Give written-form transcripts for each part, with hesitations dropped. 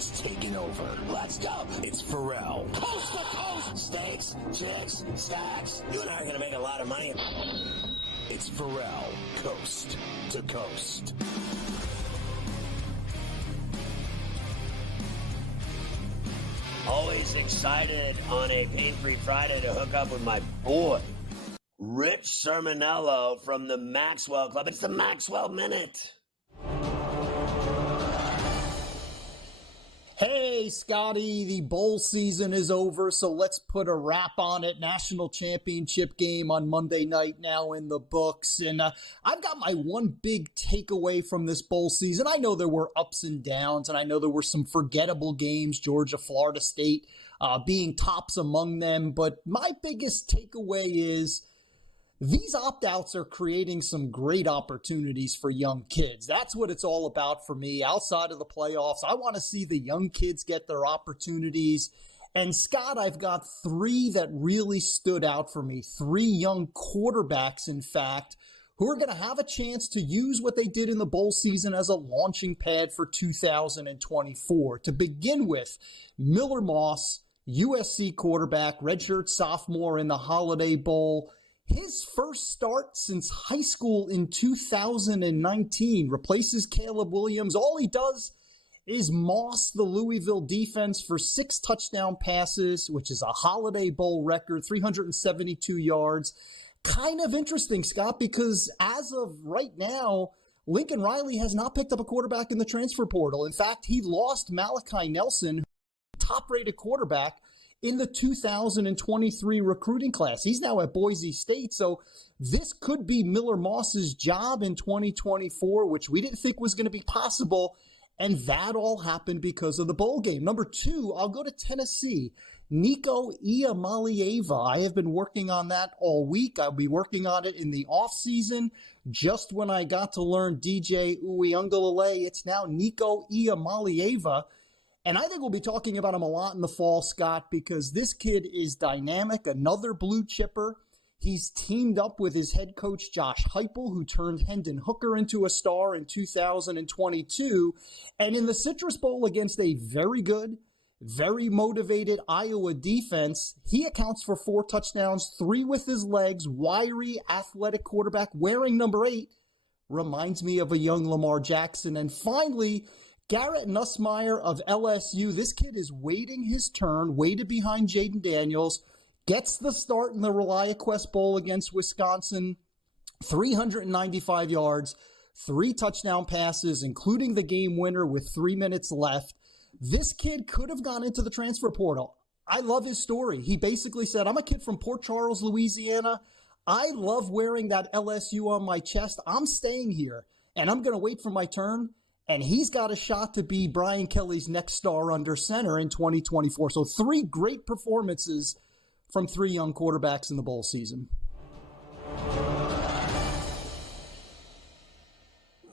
has taken over. Let's go. It's Ferrall. Coast to coast. Steaks, chicks, stacks. You and I are going to make a lot of money. It's Ferrall, coast to coast. Always excited on a pain-free Friday to hook up with my boy, Rich Sermonello from the Maxwell Club. It's the Maxwell Minute. Hey, Scotty, the bowl season is over, so let's put a wrap on it. National championship game on Monday night now in the books. And I've got my one big takeaway from this bowl season. I know there were ups and downs, and I know there were some forgettable games, Georgia, Florida State being tops among them. But my biggest takeaway is these opt-outs are creating some great opportunities for young kids. That's what it's all about for me. Outside of the playoffs, I want to see the young kids get their opportunities. And Scott, I've got three that really stood out for me. Three young quarterbacks, in fact, who are going to have a chance to use what they did in the bowl season as a launching pad for 2024. To begin with, Miller Moss, USC quarterback, redshirt sophomore in the Holiday Bowl. His first start since high school in 2019, replaces Caleb Williams. All he does is moss the Louisville defense for 6 touchdown passes, which is a Holiday Bowl record, 372 yards. Kind of interesting, Scott, because as of right now, Lincoln Riley has not picked up a quarterback in the transfer portal. In fact, he lost Malachi Nelson, top-rated quarterback, in the 2023 recruiting class. He's now at Boise State, so this could be Miller Moss's job in 2024, which we didn't think was going to be possible, and that all happened because of the bowl game. Number 2, I'll go to Tennessee. Nico Iamaleava. I have been working on that all week. I'll be working on it in the offseason. Just when I got to learn DJ Uiagalelei, it's now Nico Iamaleava. And I think we'll be talking about him a lot in the fall, Scott, because this kid is dynamic, another blue chipper. He's teamed up with his head coach, Josh Heupel, who turned Hendon Hooker into a star in 2022. And in the Citrus Bowl against a very good, very motivated Iowa defense, he accounts for 4 touchdowns, 3 with his legs, wiry, athletic quarterback wearing number 8. Reminds me of a young Lamar Jackson. And finally, Garrett Nussmeier of LSU. This kid is waiting his turn, waited behind Jaden Daniels, gets the start in the ReliaQuest Bowl against Wisconsin, 395 yards, 3 touchdown passes, including the game winner with 3 minutes left. This kid could have gone into the transfer portal. I love his story. He basically said, I'm a kid from Port Charles, Louisiana. I love wearing that LSU on my chest. I'm staying here, and I'm going to wait for my turn. And he's got a shot to be Brian Kelly's next star under center in 2024. So 3 great performances from 3 young quarterbacks in the bowl season.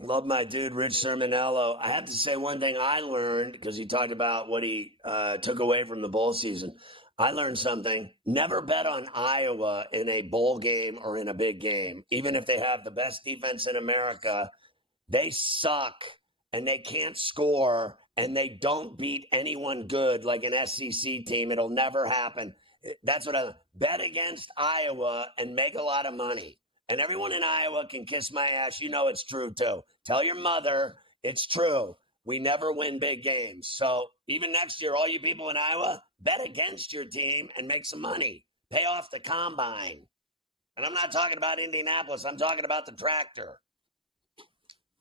Love my dude, Rich Sermonello. I have to say one thing I learned, because he talked about what he took away from the bowl season. I learned something. Never bet on Iowa in a bowl game or in a big game. Even if they have the best defense in America, they suck. And they can't score, and they don't beat anyone good like an SEC team. It'll never happen. That's what I bet against Iowa and make a lot of money. And everyone in Iowa can kiss my ass. You know it's true, too. Tell your mother it's true. We never win big games. So even next year, all you people in Iowa, bet against your team and make some money. Pay off the combine. And I'm not talking about Indianapolis. I'm talking about the tractor.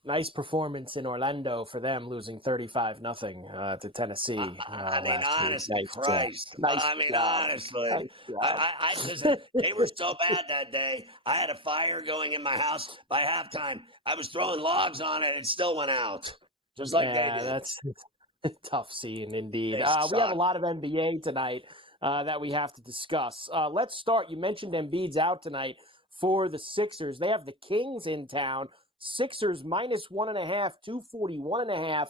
Nice performance in Orlando for them, losing 35-0 to Tennessee. Honestly, Christ. Honestly. I just, they were so bad that day. I had a fire going in my house by halftime. I was throwing logs on it. It still went out. Just like they did. That's a tough scene indeed. We have a lot of NBA tonight that we have to discuss. Let's start. You mentioned Embiid's out tonight for the Sixers. They have the Kings in town. Sixers minus 1.5, 241.5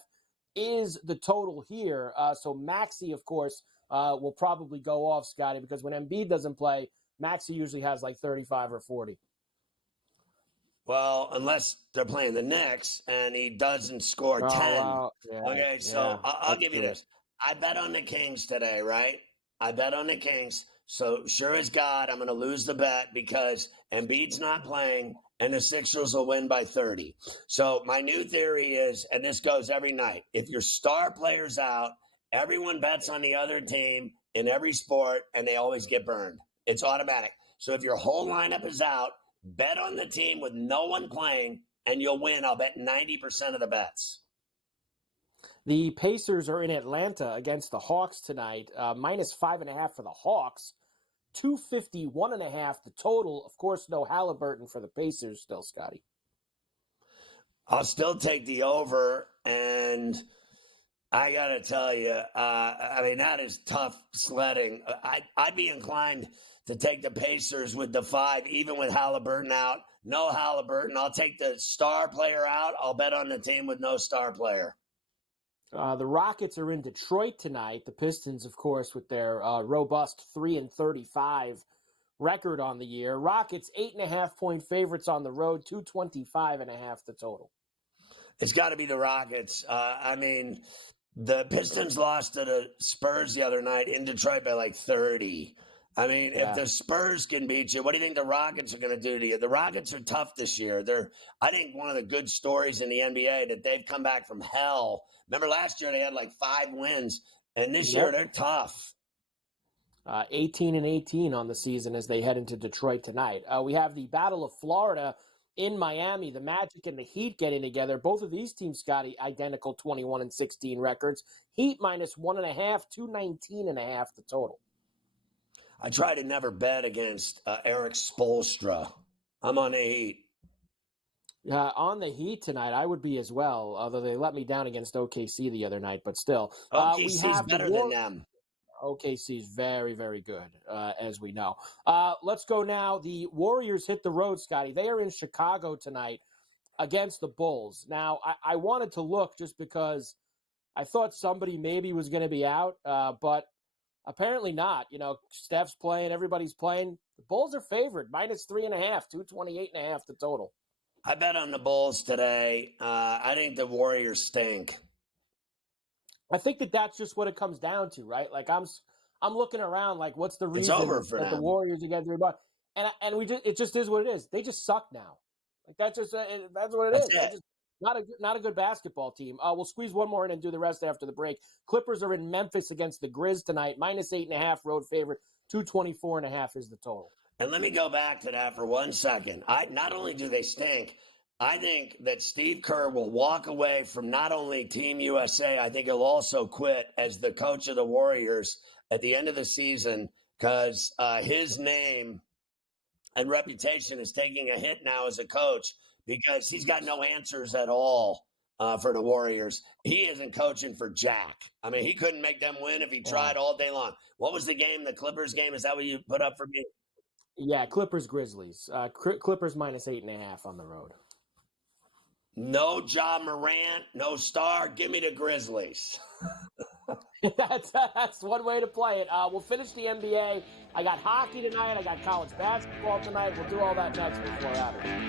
is the total here. So Maxey, of course, will probably go off, Scotty, because when Embiid doesn't play, Maxey usually has like 35 or 40. Well, unless they're playing the Knicks and he doesn't score 10. Wow. Yeah, Okay, so I'll give you true. this. I bet on the Kings today, right? I bet on the Kings. So sure as God, I'm going to lose the bet because Embiid's not playing and the Sixers will win by 30. So my new theory is, and this goes every night, if your star player's out, everyone bets on the other team in every sport and they always get burned. It's automatic. So if your whole lineup is out, bet on the team with no one playing and you'll win. I'll bet 90% of the bets. The Pacers are in Atlanta against the Hawks tonight. -5.5 for the Hawks. 251.5 the total. Of course, no Halliburton for the Pacers still, Scotty. I'll still take the over, and I got to tell you, that is tough sledding. I'd be inclined to take the Pacers with the 5, even with Halliburton out. No Halliburton. I'll take the star player out. I'll bet on the team with no star player. The Rockets are in Detroit tonight. The Pistons, of course, with their robust 3-35 record on the year. Rockets 8.5-point favorites on the road, 225.5 the total. It's got to be the Rockets. The Pistons lost to the Spurs the other night in Detroit by like 30. If the Spurs can beat you, what do you think the Rockets are going to do to you? The Rockets are tough this year. They're, I think, one of the good stories in the NBA that they've come back from hell. Remember last year they had like 5 wins, and this year they're tough. 18-18 on the season as they head into Detroit tonight. We have the Battle of Florida in Miami, the Magic and the Heat getting together. Both of these teams, Scotty, identical 21-16 records. Heat -1.5, 219.5 the total. I try to never bet against Eric Spoelstra. I'm on the Heat. On the Heat tonight, I would be as well, although they let me down against OKC the other night, but still. OKC's better than them. OKC's very, very good, as we know. Let's go now. The Warriors hit the road, Scotty. They are in Chicago tonight against the Bulls. Now, I wanted to look just because I thought somebody maybe was going to be out, but apparently not. Steph's playing, everybody's playing. The Bulls are favored, -3.5, 228.5 the total. I bet on the Bulls today. I think the Warriors stink. I think that's just what it comes down to, right? Like I'm looking around, like what's the reason that the Warriors are getting 3 bucks? And it just is what it is. They just suck now. Like that's what it is. They're just not a good basketball team. We'll squeeze one more in and do the rest after the break. Clippers are in Memphis against the Grizz tonight, -8.5 road favorite, 224.5 is the total. And let me go back to that for 1 second. Not only do they stink, I think that Steve Kerr will walk away from not only Team USA, I think he'll also quit as the coach of the Warriors at the end of the season because his name and reputation is taking a hit now as a coach because he's got no answers at all for the Warriors. He isn't coaching for jack. He couldn't make them win if he tried all day long. What was the game? The Clippers game? Is that what you put up for me? Yeah, Clippers-Grizzlies. Clippers -8.5 on the road. No Ja Morant, no star. Give me the Grizzlies. That's one way to play it. We'll finish the NBA. I got hockey tonight. I got college basketball tonight. We'll do all that next before we're out of here.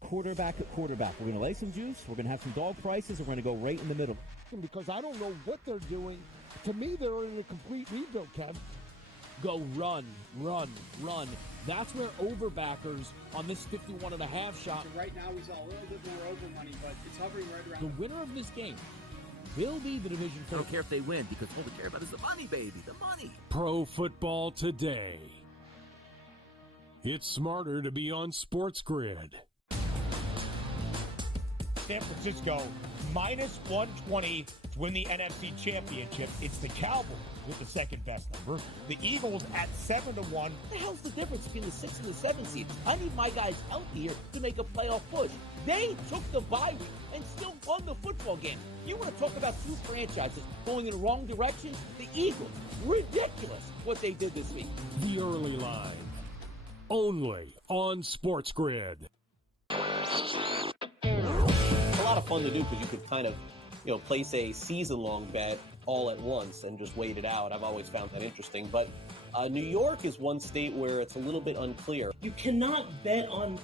Quarterback at quarterback. We're going to lay some juice. We're going to have some dog prices, and we're going to go right in the middle. Because I don't know what they're doing. To me, they're in a complete rebuild, Kev. Go run, run, run. That's where overbackers on this 51.5 shot. So right now, we saw a little bit more over money, but it's hovering right around. The winner of this game will be the division favorite. I don't care if they win, because all we care about is the money, baby, the money. Pro Football Today. It's smarter to be on SportsGrid. San Francisco, -120 win the NFC Championship. It's the Cowboys with the second best number. The Eagles at 7-1. What the hell's the difference between the 6 and the 7 seed? I need my guys healthy here to make a playoff push. They took the bye week and still won the football game. You want to talk about two franchises going in the wrong direction? The Eagles. Ridiculous what they did this week. The early line. Only on SportsGrid. It's a lot of fun to do because you could kind of, place a season-long bet all at once and just wait it out. I've always found that interesting. But New York is one state where it's a little bit unclear. You cannot bet on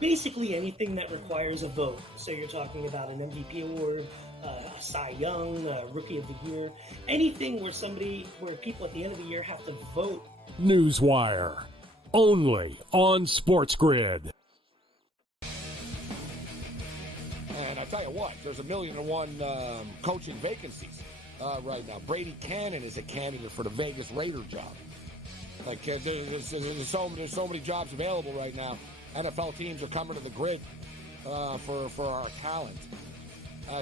basically anything that requires a vote. So you're talking about an MVP award, a Cy Young, a Rookie of the Year, anything where people at the end of the year have to vote. Newswire. Only on SportsGrid. And I tell you what, there's 1,000,001 coaching vacancies right now. Brady Cannon is a candidate for the Vegas Raider job. Like there's so many jobs available right now. NFL teams are coming to the grid for our talent.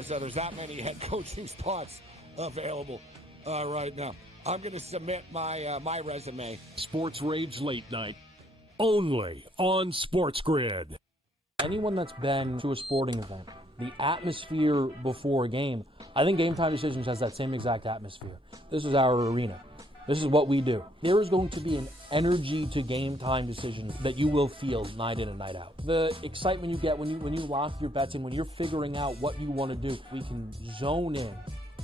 So there's that many head coaching spots available right now. I'm going to submit my resume. Sports Rage Late Night. Only on SportsGrid. Anyone that's been to a sporting event, the atmosphere before a game, I think Game Time Decisions has that same exact atmosphere. This is our arena. This is what we do. There is going to be an energy to Game Time Decisions that you will feel night in and night out. The excitement you get when you lock your bets in, when you're figuring out what you want to do, we can zone in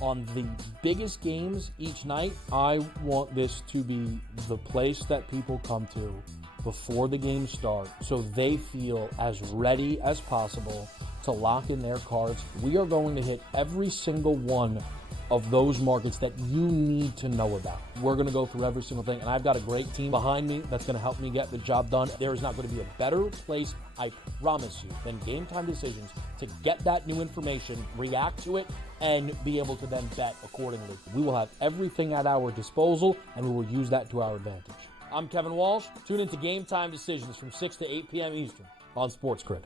on the biggest games each night. I want this to be the place that people come to before the games start so they feel as ready as possible to lock in their cards. We are going to hit every single one of those markets that you need to know about. We're going to go through every single thing, and I've got a great team behind me that's going to help me get the job done. There is not going to be a better place, I promise you, than Game Time Decisions to get that new information, react to it, and be able to then bet accordingly. We will have everything at our disposal, and we will use that to our advantage. I'm Kevin Walsh. Tune into Game Time Decisions from 6 to 8 p.m. Eastern on SportsGrid.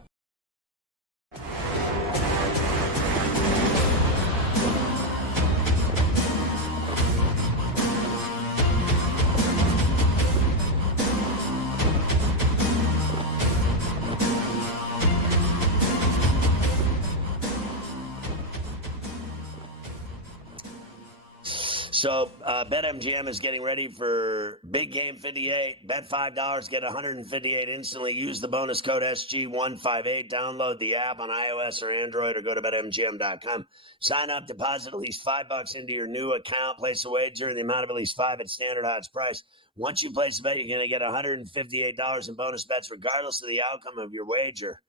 So BetMGM is getting ready for Big Game 58. Bet $5, get $158 instantly. Use the bonus code SG158. Download the app on iOS or Android or go to BetMGM.com. Sign up, deposit at least $5 into your new account. Place a wager in the amount of at least $5 at standard odds price. Once you place a bet, you're going to get $158 in bonus bets regardless of the outcome of your wager.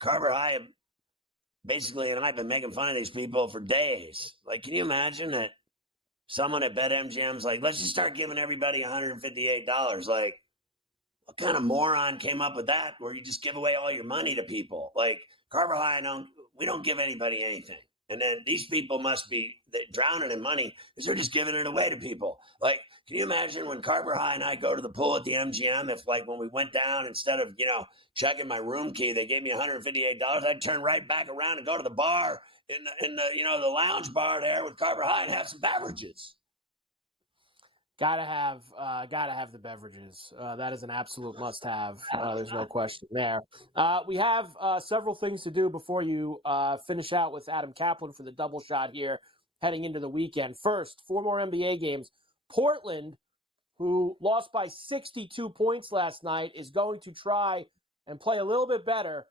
Carver High, basically, and I've been making fun of these people for days. Like, can you imagine that? Someone at BetMGM's like, let's just start giving everybody $158. Like, what kind of moron came up with that where you just give away all your money to people? Like, Carver High, we don't give anybody anything. And then these people must be drowning in money because they're just giving it away to people. Like, can you imagine when Carver High and I go to the pool at the MGM, if like when we went down, instead of, checking my room key, they gave me $158, I'd turn right back around and go to the bar in the lounge bar there with Carver High and have some beverages. Gotta have the beverages. That is an absolute must-have. There's no question there. We have several things to do before you finish out with Adam Caplan for the double shot here heading into the weekend. First, 4 more NBA games. Portland, who lost by 62 points last night, is going to try and play a little bit better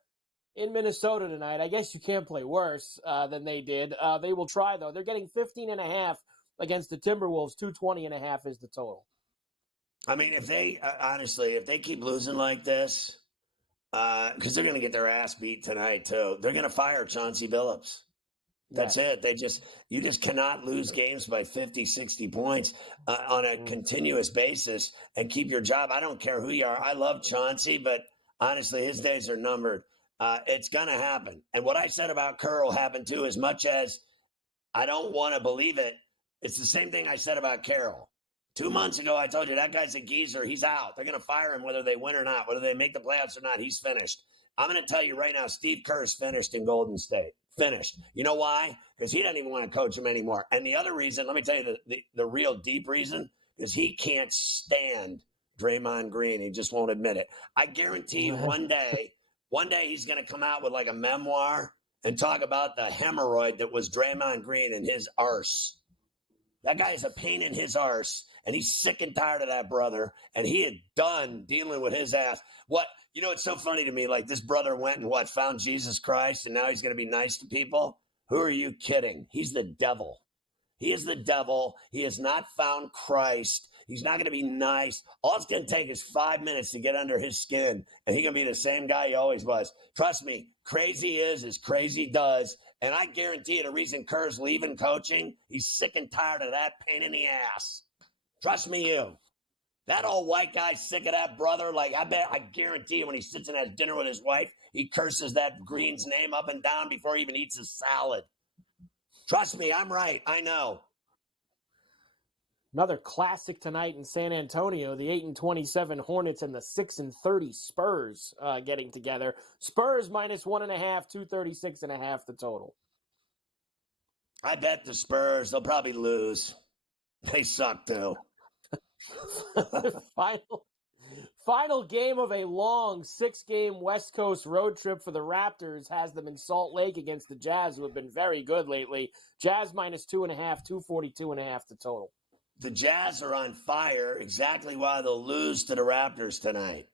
in Minnesota tonight. I guess you can't play worse than they did. They will try, though. They're getting 15.5 against the Timberwolves. 220.5 is the total. I mean, if they honestly, if they keep losing like this, because they're going to get their ass beat tonight too, they're going to fire Chauncey Billups. That's it. You just cannot lose games by 50, 60 points on a continuous basis and keep your job. I don't care who you are. I love Chauncey, but honestly, his days are numbered. It's going to happen. And what I said about Kerr will happen too, as much as I don't want to believe it. It's the same thing I said about Carroll. 2 months ago, I told you that guy's a geezer. He's out. They're going to fire him whether they win or not, whether they make the playoffs or not. He's finished. I'm going to tell you right now, Steve Kerr's finished in Golden State. Finished. You know why? Because he doesn't even want to coach him anymore. And the other reason, let me tell you the real deep reason, is he can't stand Draymond Green. He just won't admit it. I guarantee one day he's going to come out with like a memoir and talk about the hemorrhoid that was Draymond Green in his arse. That guy is a pain in his arse, and he's sick and tired of that brother, and he had done dealing with his ass. It's so funny to me, like this brother went and found Jesus Christ, and now he's going to be nice to people? Who are you kidding? He's the devil. He is the devil. He has not found Christ. He's not going to be nice. All it's going to take is 5 minutes to get under his skin, and he's going to be the same guy he always was. Trust me, crazy is as crazy does, and I guarantee you the reason Kerr's leaving coaching, he's sick and tired of that pain in the ass. Trust me, you. That old white guy's sick of that brother. I guarantee you when he sits and has dinner with his wife, he curses that Green's name up and down before he even eats his salad. Trust me, I'm right. I know. Another classic tonight in San Antonio, the 8-27 Hornets and the 6-30 Spurs getting together. Spurs minus 1.5, 236.5 the total. I bet the Spurs, they'll probably lose. They suck too. Final game of a long 6-game West Coast road trip for the Raptors has them in Salt Lake against the Jazz, who have been very good lately. Jazz minus 2.5, 242.5 the total. The Jazz are on fire, exactly why they'll lose to the Raptors tonight.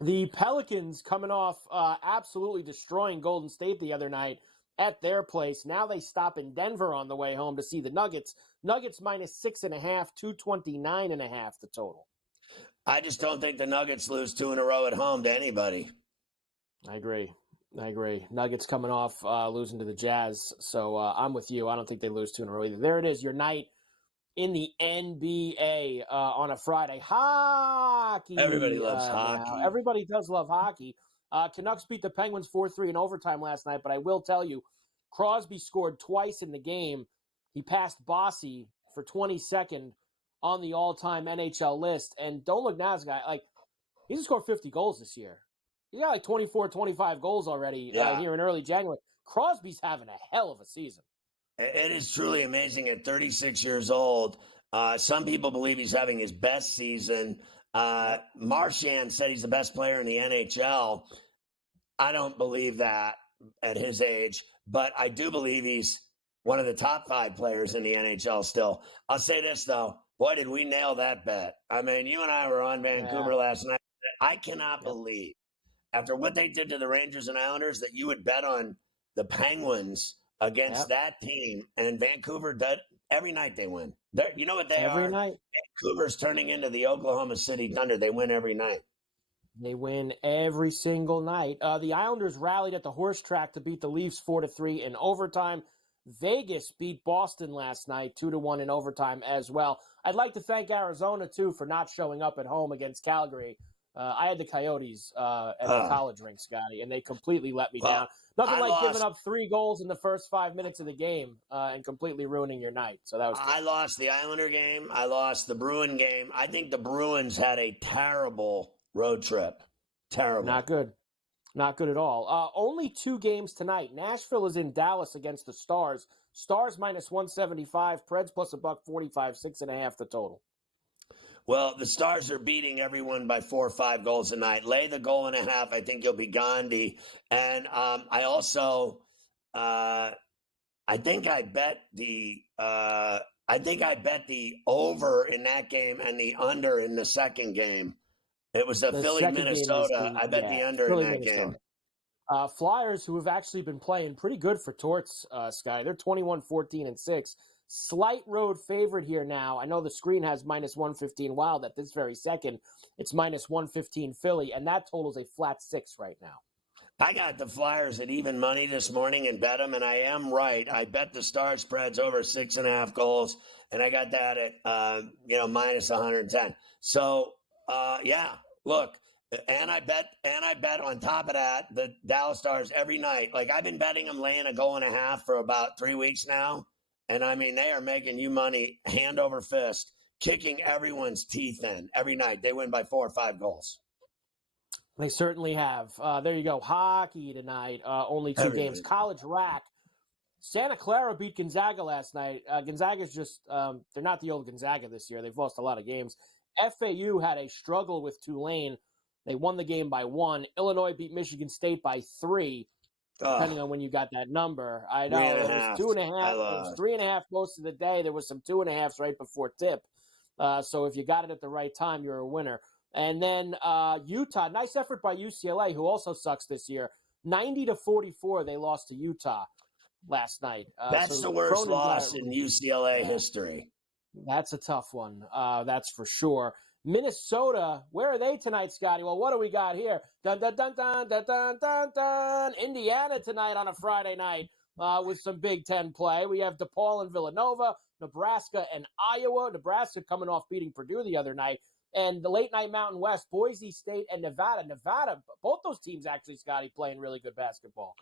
The Pelicans coming off absolutely destroying Golden State the other night at their place. Now they stop in Denver on the way home to see the Nuggets. Nuggets minus 6.5, 229.5 the total. I just don't think the Nuggets lose 2 in a row at home to anybody. I agree. Nuggets coming off losing to the Jazz. So I'm with you. I don't think they lose 2 in a row either. There it is, your night in the NBA on a Friday. Hockey. Everybody loves hockey. Now. Everybody does love hockey. Canucks beat the Penguins 4-3 in overtime last night, but I will tell you, Crosby scored twice in the game. He passed Bossy for 22nd on the all-time NHL list. And don't look now, this guy, he's scored 50 goals this year. He got 24, 25 goals already here in early January. Crosby's having a hell of a season. It is truly amazing at 36 years old. Some people believe he's having his best season. Marchand said he's the best player in the NHL. I don't believe that at his age, but I do believe he's one of the top 5 players in the NHL still. I'll say this, though. Boy, did we nail that bet. I mean, you and I were on Vancouver last night. I cannot believe, after what they did to the Rangers and Islanders, that you would bet on the Penguins against that team. And Vancouver, every night they win. You know what they are? Every night. Vancouver's turning into the Oklahoma City Thunder. They win every night. They win every single night. The Islanders rallied at the horse track to beat the Leafs 4-3 in overtime. Vegas beat Boston last night 2-1 in overtime as well. I'd like to thank Arizona, too, for not showing up at home against Calgary. I had the Coyotes at the college rink, Scotty, and they completely let me down. Nothing like giving up 3 goals in the first 5 minutes of the game and completely ruining your night. So that was good. I lost the Islander game. I lost the Bruin game. I think the Bruins had a terrible road trip. Terrible. Not good. Not good at all. Only 2 games tonight. Nashville is in Dallas against the Stars. Stars minus 175. Preds plus $1.45. 6.5 the total. Well, the Stars are beating everyone by 4 or 5 goals a night. Lay the 1.5. I think you'll be Gandhi. And I also, I think I bet the over in that game and the under in the second game. It was the Philly, Minnesota. I bet the under Philly, in that Minnesota. Game. Flyers, who have actually been playing pretty good for Torts, Sky. They're 21-14-6. Slight road favorite here now. I know the screen has minus 115 Wild at this very second. It's minus 115 Philly, and that totals a flat 6 right now. I got the Flyers at even money this morning and bet them, and I am right. I bet the Star spreads over 6.5 goals, and I got that at minus 110. So look, and I bet on top of that the Dallas Stars every night. Like I've been betting them laying a 1.5 for about 3 weeks now. And, I mean, they are making you money hand over fist, kicking everyone's teeth in every night. They win by 4 or 5 goals. They certainly have. There you go. Hockey tonight. Only two games. College rack. Santa Clara beat Gonzaga last night. Gonzaga's just, they're not the old Gonzaga this year. They've lost a lot of games. FAU had a struggle with Tulane. They won the game by 1. Illinois beat Michigan State by 3, depending on when you got that number. I know it was 2.5. It was 3.5 most of the day. There was some 2.5s right before tip. So if you got it at the right time, you're a winner. And then Utah, nice effort by UCLA, who also sucks this year. 90-44, they lost to Utah last night. That's the worst loss in UCLA history. That's a tough one. That's for sure. Minnesota, where are they tonight, Scotty? Well, what do we got here? Dun, dun, dun, dun, dun, dun, dun, dun. Indiana tonight on a Friday night with some Big Ten play. We have DePaul and Villanova, Nebraska and Iowa. Nebraska coming off beating Purdue the other night. And the late night Mountain West, Boise State and Nevada. Nevada, both those teams actually, Scotty, playing really good basketball.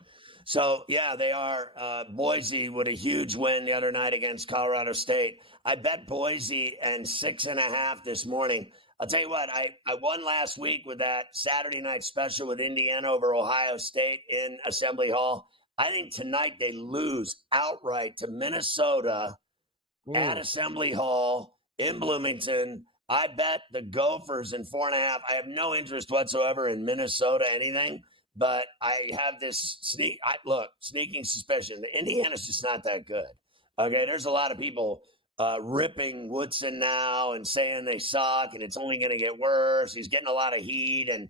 So, yeah, they are. Boise with a huge win the other night against Colorado State. I bet Boise and 6.5 this morning. I'll tell you what, I won last week with that Saturday night special with Indiana over Ohio State in Assembly Hall. I think tonight they lose outright to Minnesota at Assembly Hall in Bloomington. I bet the Gophers in 4.5. I have no interest whatsoever in Minnesota anything, but I have this sneaking suspicion that Indiana's just not that good. Okay, there's a lot of people ripping Woodson now and saying they suck and it's only going to get worse. He's getting a lot of heat, and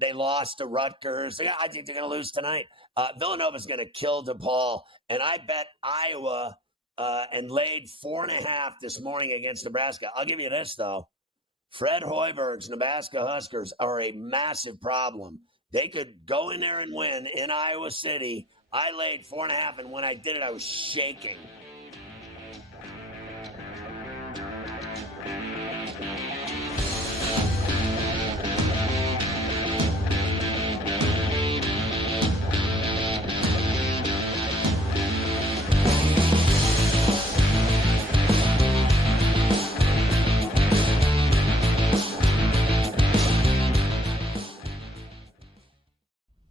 they lost to Rutgers. I think they're going to lose tonight. Villanova's going to kill DePaul, and I bet Iowa and laid 4.5 this morning against Nebraska. I'll give you this, though. Fred Hoiberg's Nebraska Huskers are a massive problem. They could go in there and win in Iowa City. I laid 4.5, and when I did it, I was shaking.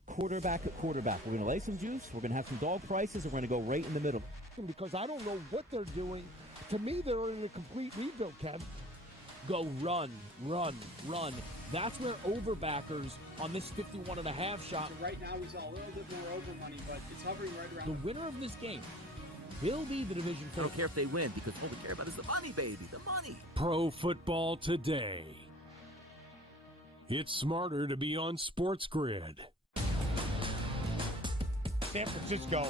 Quarterback at quarterback. We're going to lay some juice. We're going to have some dog prices, and we're going to go right in the middle. Because I don't know what they're doing. To me, they're in a complete rebuild, Kev. Go run. That's where overbackers on this 51.5 shot. So right now we saw a little bit more over money, but it's hovering right around. The winner of this game will be the division. I don't care if they win, because all we care about is the money, baby, the money. Pro Football Today. It's smarter to be on SportsGrid. San Francisco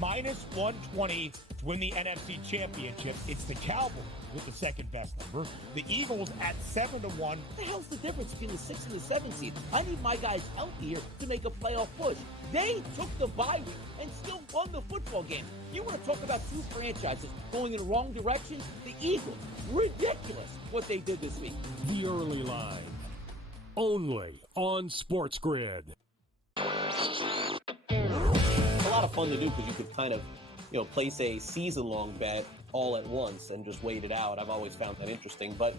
-120 to win the NFC Championship. It's the Cowboys with the second best number. The Eagles at 7-1. What the hell's the difference between the 6 and the 7 seed? I need my guys healthy here to make a playoff push. They took the bye week and still won the football game. You want to talk about two franchises going in the wrong directions? The Eagles. Ridiculous what they did this week. The early line. Only on SportsGrid. A lot of fun to do because you could kind of, place a season-long bet all at once and just wait it out. I've always found that interesting. But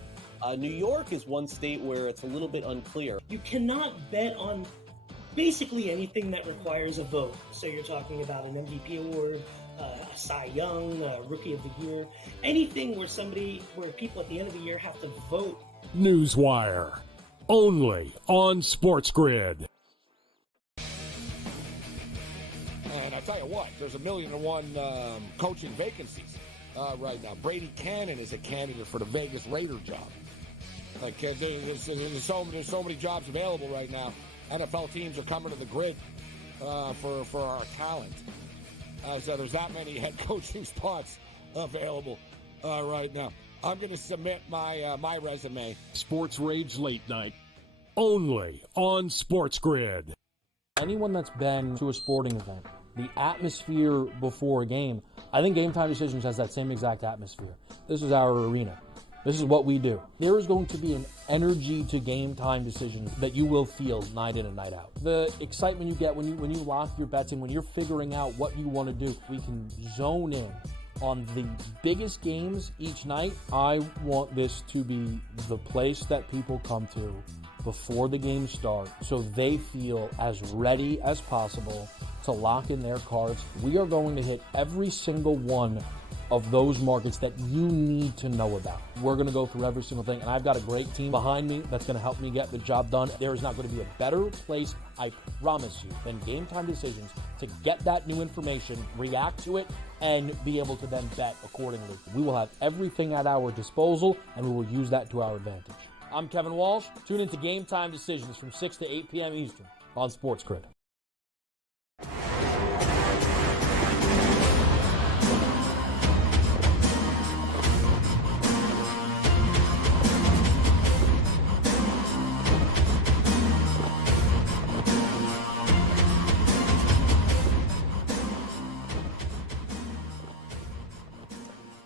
New York is one state where it's a little bit unclear. You cannot bet on basically anything that requires a vote. So you're talking about an MVP award, a Cy Young, a Rookie of the Year, anything where people at the end of the year have to vote. Newswire. Only on SportsGrid. And I tell you what, there's 1,000,001 coaching vacancies right now. Brady Cannon is a candidate for the Vegas Raider job. Like there's so many jobs available right now. NFL teams are coming to the grid for our talent. So there's that many head coaching spots available right now. I'm going to submit my resume. Sports Rage Late Night. Only on SportsGrid. Anyone that's been to a sporting event, the atmosphere before a game, I think Game Time Decisions has that same exact atmosphere. This is our arena. This is what we do. There is going to be an energy to Game Time Decisions that you will feel night in and night out. The excitement you get when you lock your bets in, when you're figuring out what you want to do, we can zone in on the biggest games each night. I want this to be the place that people come to before the game starts so they feel as ready as possible to lock in their cards. We are going to hit every single one of those markets that you need to know about. We're going to go through every single thing, and I've got a great team behind me that's going to help me get the job done. There is not going to be a better place, I promise you, than Game Time Decisions to get that new information, react to it, and be able to then bet accordingly. We will have everything at our disposal, and we will use that to our advantage. I'm Kevin Walsh. Tune into Game Time Decisions from 6 to 8 p.m. Eastern on SportsGrid.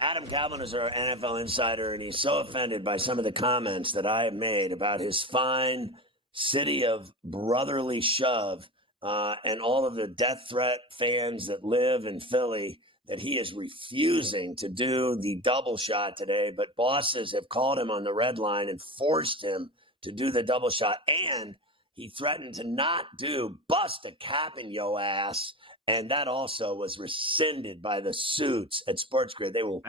Adam Caplan is our NFL insider, and he's so offended by some of the comments that I have made about his fine city of brotherly shove and all of the death threat fans that live in Philly that he is refusing to do the double shot today. But bosses have called him on the red line and forced him to do the double shot. And he threatened to not bust a cap in yo ass. And that also was rescinded by the suits at SportsGrid. They will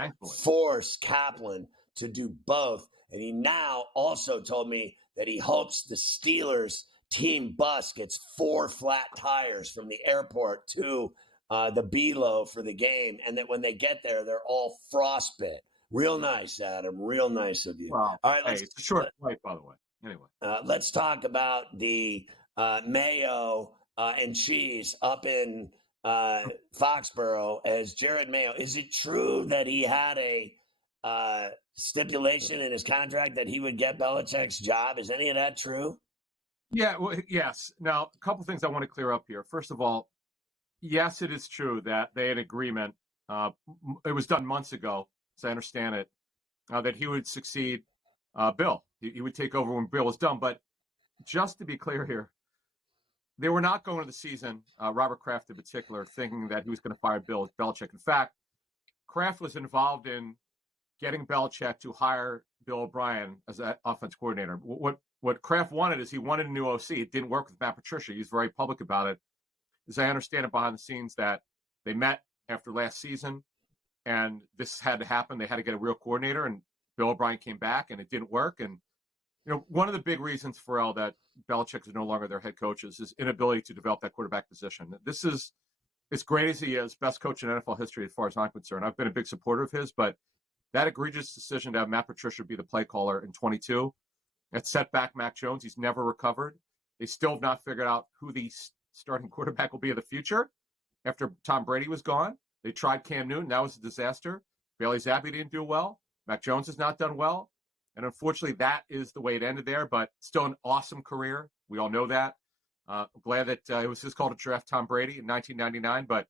force Caplan to do both. And he now also told me that he hopes the Steelers team bus gets 4 flat tires from the airport to the Belo for the game, and that when they get there, they're all frostbit. Real nice, Adam. Real nice of you. Well, all right, it's a short flight, by the way. Anyway. Let's talk about the mayo and cheese up in Foxborough as Jared Mayo. Is it true that he had a stipulation in his contract that he would get Belichick's job? Is any of that true? Yeah, well, yes. Now, a couple things I want to clear up here. First of all, yes, it is true that they had agreement. It was done months ago, as I understand it, that he would succeed Bill. He would take over when Bill was done. But just to be clear here, they were not going to the season, Robert Kraft in particular, thinking that he was going to fire Bill Belichick. In fact, Kraft was involved in getting Belichick to hire Bill O'Brien as an offense coordinator. What Kraft wanted is he wanted a new OC. It didn't work with Matt Patricia. He was very public about it. As I understand it behind the scenes, that they met after last season, and this had to happen. They had to get a real coordinator, and Bill O'Brien came back, and it didn't work. And one of the big reasons, Ferrall, that Belichick is no longer their head coach is his inability to develop that quarterback position. This is, as great as he is, best coach in NFL history as far as I'm concerned. I've been a big supporter of his, but that egregious decision to have Matt Patricia be the play caller in 22, that set back Mac Jones. He's never recovered. They still have not figured out who the starting quarterback will be in the future after Tom Brady was gone. They tried Cam Newton. That was a disaster. Bailey Zappi didn't do well. Mac Jones has not done well. And unfortunately, that is the way it ended there, but still an awesome career. We all know that. I'm glad that it was his call to draft Tom Brady in 1999, but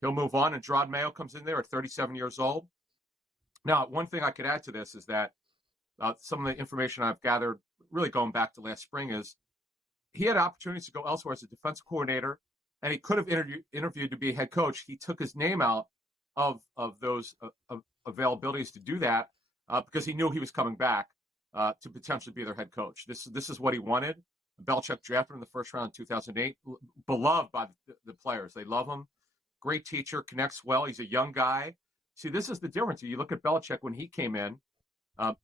he'll move on. And Gerard Mayo comes in there at 37 years old. Now, one thing I could add to this is that some of the information I've gathered, really going back to last spring, is he had opportunities to go elsewhere as a defensive coordinator, and he could have interviewed to be a head coach. He took his name out of those availabilities to do that because he knew he was coming back to potentially be their head coach. This is what he wanted. Belichick drafted him in the first round in 2008, beloved by the players. They love him. Great teacher, connects well. He's a young guy. See, this is the difference. You look at Belichick when he came in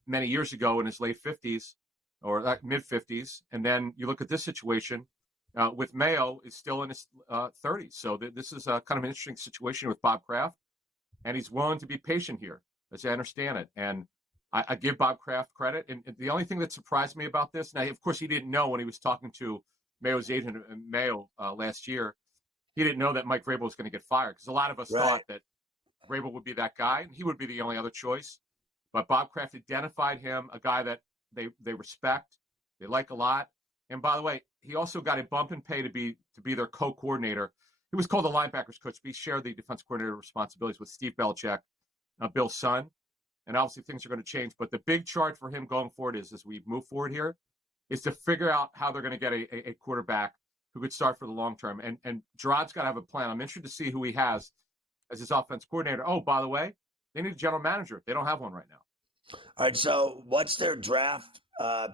many years ago in his late 50s or mid 50s, and then you look at this situation with Mayo is still in his 30s. So this is kind of an interesting situation with Bob Kraft, and he's willing to be patient here, as I understand it. And I give Bob Kraft credit. And the only thing that surprised me about this, now, of course, he didn't know when he was talking to Mayo's agent Mayo last year, he didn't know that Mike Vrabel was going to get fired, because a lot of us thought that Vrabel would be that guy, and he would be the only other choice. But Bob Kraft identified him, a guy that they respect, they like a lot. And by the way, he also got a bump in pay to be their co-coordinator. He was called the linebackers coach, but he shared the defense coordinator responsibilities with Steve Belichick, Bill's son. And obviously things are going to change. But the big charge for him going forward is, as we move forward here, is to figure out how they're going to get a quarterback who could start for the long term. And Gerard's got to have a plan. I'm interested to see who he has as his offense coordinator. Oh, by the way, they need a general manager. They don't have one right now. All right, so what's their draft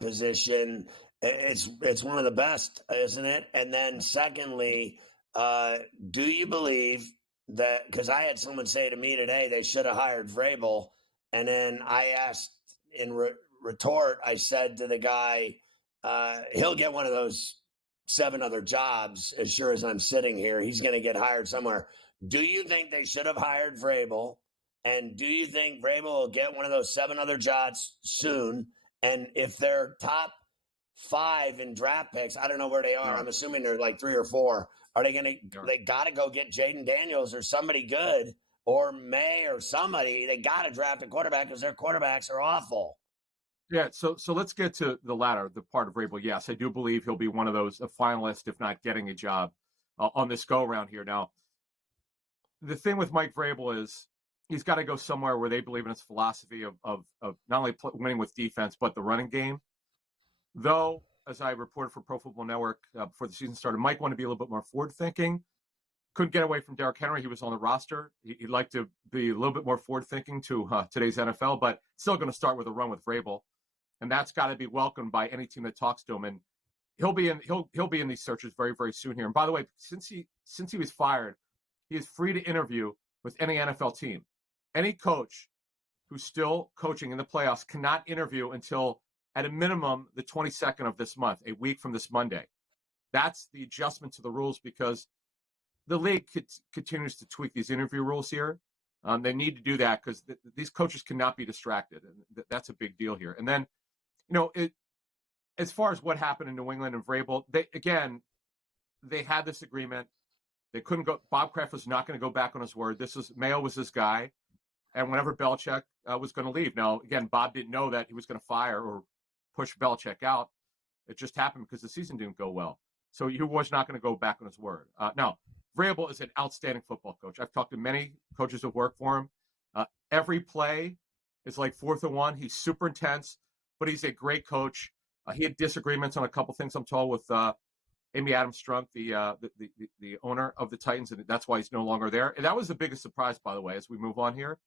position, It's one of the best, isn't it? And then secondly, do you believe that, because I had someone say to me today they should have hired Vrabel, and then I asked in retort, I said to the guy, he'll get one of those 7 other jobs as sure as I'm sitting here. He's going to get hired somewhere. Do you think they should have hired Vrabel? And do you think Vrabel will get one of those 7 other jobs soon? And if they're top 5 in draft picks, I don't know where they are. I'm assuming they're like 3 or 4. Are they going to? They got to go get Jaden Daniels or somebody good, or May or somebody. They got to draft a quarterback because their quarterbacks are awful. Yeah, so let's get to the latter, the part of Vrabel. Yes, I do believe he'll be one of those, a finalist, if not getting a job on this go-around here. Now, the thing with Mike Vrabel is he's got to go somewhere where they believe in his philosophy of not only winning with defense, but the running game. Though, as I reported for Pro Football Network before the season started, Mike wanted to be a little bit more forward-thinking. Couldn't get away from Derrick Henry. He was on the roster. He'd like to be a little bit more forward-thinking to today's NFL, but still going to start with a run with Vrabel. And that's got to be welcomed by any team that talks to him. And he'll be in these searches very, very soon here. And by the way, since he was fired, he is free to interview with any NFL team. Any coach who's still coaching in the playoffs cannot interview until, at a minimum, the 22nd of this month, a week from this Monday. That's the adjustment to the rules because the league continues to tweak these interview rules here. They need to do that because these coaches cannot be distracted. And that's a big deal here. And then, as far as what happened in New England and Vrabel, they had this agreement. They couldn't go. Bob Kraft was not going to go back on his word. Mayo was this guy. And whenever Belichick was going to leave. Now, again, Bob didn't know that he was going to fire or push Belichick out. It just happened because the season didn't go well. So he was not going to go back on his word. Now, Vrabel is an outstanding football coach. I've talked to many coaches who work for him. Every play is like 4th and 1. He's super intense, but he's a great coach. He had disagreements on a couple things, I'm told, with Amy Adams Strunk, the owner of the Titans, and that's why he's no longer there. And that was the biggest surprise, by the way, as we move on here.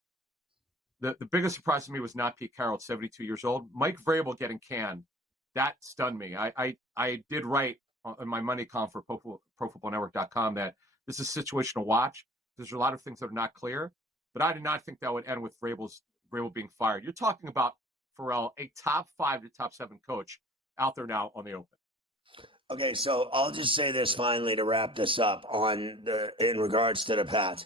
The biggest surprise to me was not Pete Carroll at 72 years old. Mike Vrabel getting canned. That stunned me. I did write on my money column for ProFootballNetwork.com that this is a situation to watch. There's a lot of things that are not clear, but I did not think that would end with Vrabel being fired. You're talking about, Ferrall, a top 5 to top 7 coach out there now on the open. Okay, so I'll just say this finally to wrap this up in regards to the Pats.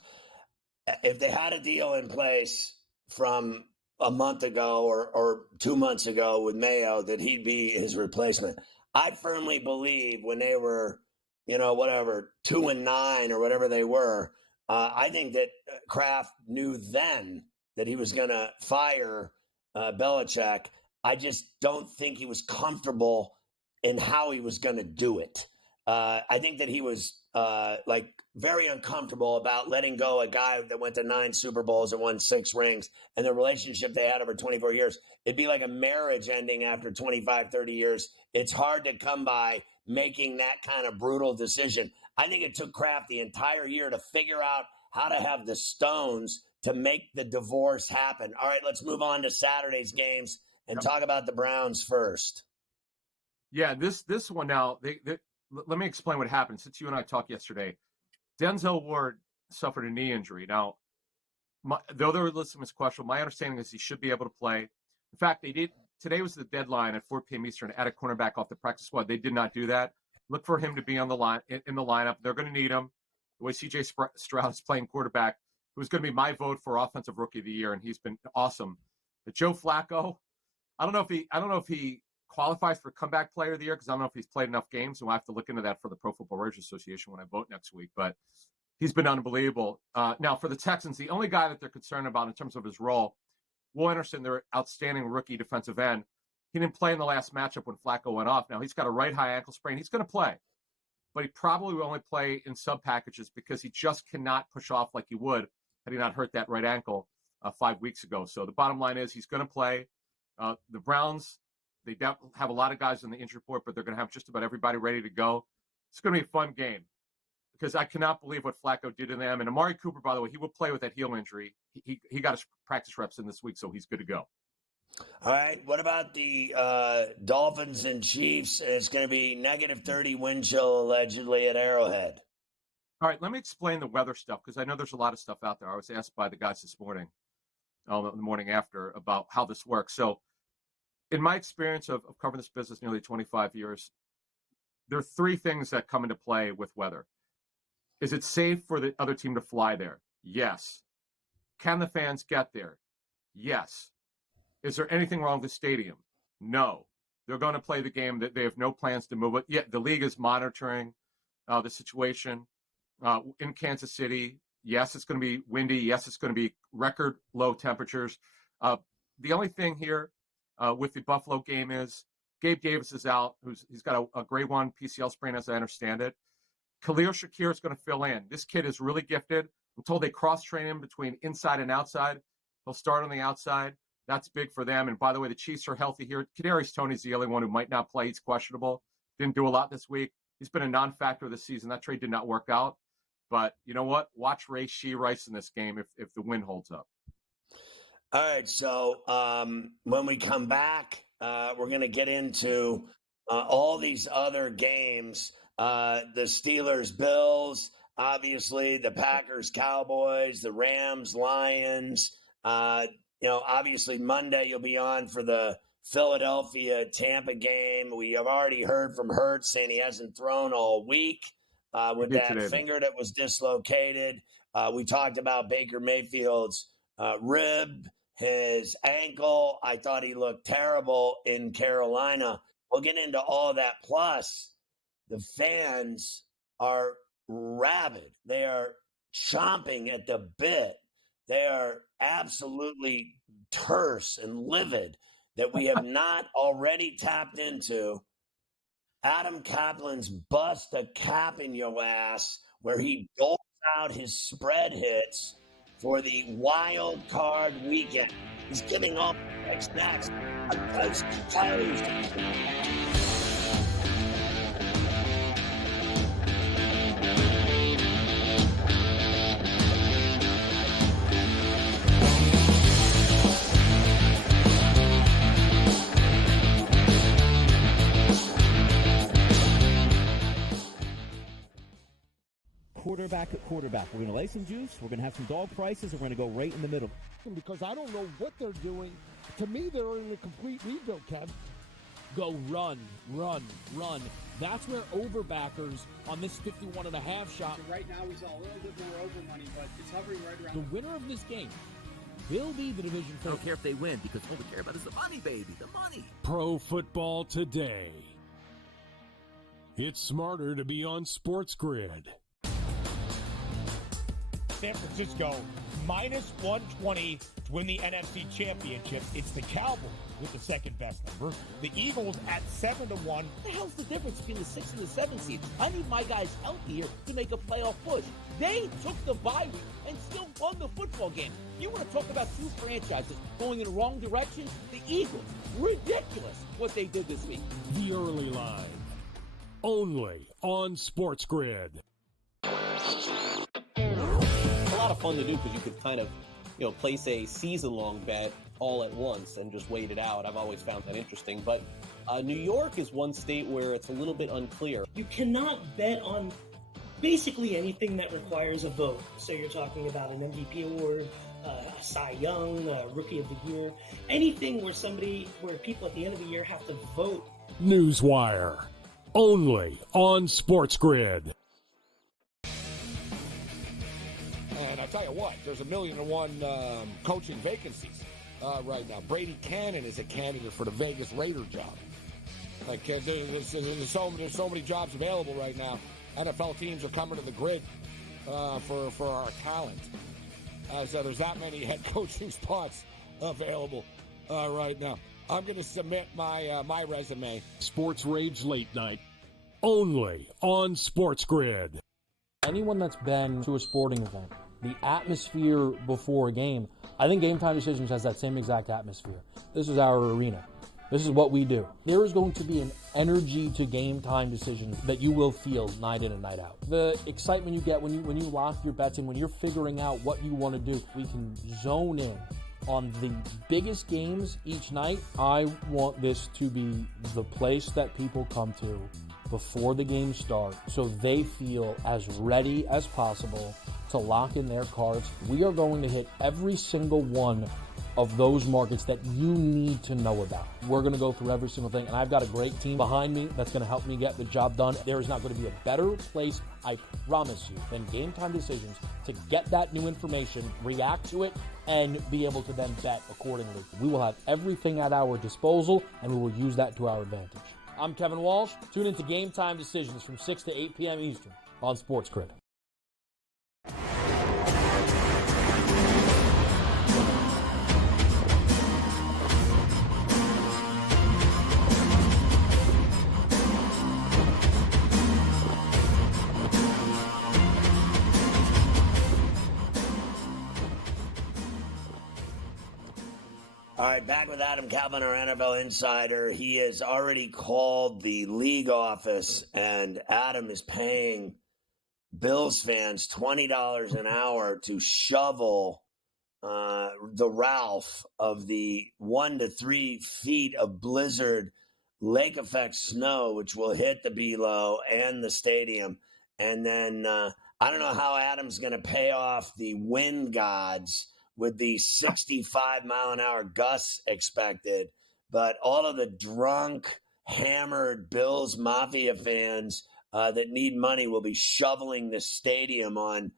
If they had a deal in place from a month ago or 2 months ago with Mayo that he'd be his replacement, I firmly believe when they were, 2-9 or whatever they were, I think that Kraft knew then that he was going to fire Belichick. I just don't think he was comfortable in how he was going to do it. I think that he was very uncomfortable about letting go a guy that went to 9 Super Bowls and won 6 rings, and the relationship they had over 24 years. It'd be like a marriage ending after 25, 30 years. It's hard to come by making that kind of brutal decision. I think it took Kraft the entire year to figure out how to have the stones to make the divorce happen. All right, let's move on to Saturday's games and talk about the Browns first. Yeah, this one now, let me explain what happened. Since you and I talked yesterday, Denzel Ward suffered a knee injury. Now, though the list was questionable, my understanding is he should be able to play. In fact, today was the deadline at 4 p.m. Eastern to add a cornerback off the practice squad. They did not do that. Look for him to be on the line in the lineup. They're going to need him. The way C.J. Stroud is playing quarterback, who's going to be my vote for Offensive Rookie of the Year, and he's been awesome. But Joe Flacco, I don't know if he qualifies for Comeback Player of the Year because I don't know if he's played enough games. So we'll have to look into that for the Pro Football Writers Association when I vote next week. But he's been unbelievable. Now, for the Texans, the only guy that they're concerned about in terms of his role, Will Anderson, their outstanding rookie defensive end, he didn't play in the last matchup when Flacco went off. Now, he's got a right high ankle sprain. He's going to play. But he probably will only play in sub packages because he just cannot push off like he would had he not hurt that right ankle 5 weeks ago. So the bottom line is he's going to play. The Browns, they have a lot of guys on the injury report, but they're going to have just about everybody ready to go. It's going to be a fun game because I cannot believe what Flacco did to them. And Amari Cooper, by the way, he will play with that heel injury. He got his practice reps in this week, so he's good to go. All right. What about the Dolphins and Chiefs? It's going to be negative 30 wind chill allegedly at Arrowhead. All right, let me explain the weather stuff because I know there's a lot of stuff out there. I was asked by the guys this morning, the morning after, about how this works. So in my experience of covering this business nearly 25 years, there are three things that come into play with weather. Is it safe for the other team to fly there? Yes. Can the fans get there? Yes. Is there anything wrong with the stadium? No. They're going to play the game. That they have no plans to move it. Yeah, the league is monitoring the situation in Kansas City. Yes, it's going to be windy. Yes, it's going to be record low temperatures. The only thing here with the Buffalo game is Gabe Davis is out. He's got a grade 1 PCL sprain, as I understand it. Khalil Shakir is going to fill in. This kid is really gifted. I'm told they cross-train him between inside and outside. He'll start on the outside. That's big for them. And by the way, the Chiefs are healthy here. Kadarius Toney's the only one who might not play. He's questionable. Didn't do a lot this week. He's been a non-factor this season. That trade did not work out. But you know what? Watch Ray Rice in this game if the wind holds up. All right. So when we come back, we're going to get into all these other games. The Steelers, Bills, obviously the Packers, Cowboys, the Rams, Lions. Obviously Monday you'll be on for the Philadelphia Tampa game. We have already heard from Hurts saying he hasn't thrown all week with that finger that was dislocated. We talked about Baker Mayfield's rib, his ankle. I thought he looked terrible in Carolina. We'll get into all that. Plus, the fans are rabid. They are chomping at the bit. They are absolutely terse and livid that we have not already tapped into Adam Caplan's Bust a Cap in Your Ass, where he doles out his spread hits for the wild card weekend. He's giving all picks next. A coast to coast. Quarterback at quarterback. We're going to lay some juice. We're going to have some dog prices. And we're going to go right in the middle. Because I don't know what they're doing. To me, they're in a complete rebuild, Kev. Go run. That's where overbackers on this 51.5 shot. Right now, he's a little bit more over money, but it's hovering right around. The winner of this game will be the division I don't care if they win because all we care about is the money, baby. The money. Pro Football Today. It's smarter to be on SportsGrid. San Francisco minus 120 to win the NFC Championship. It's the Cowboys with the second best number. The Eagles at 7-1. What the hell's the difference between the 6 and the 7 seeds? I need my guys healthy here to make a playoff push. They took the bye week and still won the football game. You want to talk about two franchises going in the wrong direction? The Eagles. Ridiculous what they did this week. The early line. Only on SportsGrid. A lot of fun to do because you could kind of, place a season-long bet all at once and just wait it out. I've always found that interesting. But New York is one state where it's a little bit unclear. You cannot bet on basically anything that requires a vote. So you're talking about an MVP award, a Cy Young, a Rookie of the Year, anything where people at the end of the year have to vote. Newswire. Only on SportsGrid. And I tell you what, there's 1,000,001 coaching vacancies right now. Brady Cannon is a candidate for the Vegas Raider job. Like there's so many jobs available right now. NFL teams are coming to the grid for our talent. So there's that many head coaching spots available right now. I'm going to submit my resume. Sports Rage Late Night. Only on SportsGrid. Anyone that's been to a sporting event, the atmosphere before a game, I think Game Time Decisions has that same exact atmosphere. This is our arena. This is what we do. There is going to be an energy to Game Time Decisions that you will feel night in and night out. The excitement you get when you lock your bets in, when you're figuring out what you want to do, we can zone in on the biggest games each night, I want this to be the place that people come to before the games start so they feel as ready as possible to lock in their cards. We are going to hit every single one of those markets that you need to know about. We're going to go through every single thing, and I've got a great team behind me that's going to help me get the job done. There is not going to be a better place, I promise you, than Game Time Decisions to get that new information, react to it, and be able to then bet accordingly. We will have everything at our disposal, and we will use that to our advantage. I'm Kevin Walsh. Tune into Game Time Decisions from 6 to 8 p.m. Eastern on SportsGrid. All right, back with Adam Caplan, our NFL insider. He has already called the league office, and Adam is paying Bills fans $20 an hour to shovel the Ralph of the 1 to 3 feet of blizzard lake effect snow, which will hit the Below and the stadium. And then I don't know how Adam's going to pay off the wind gods with the 65-mile-an-hour gusts expected. But all of the drunk, hammered Bills Mafia fans that need money will be shoveling the stadium on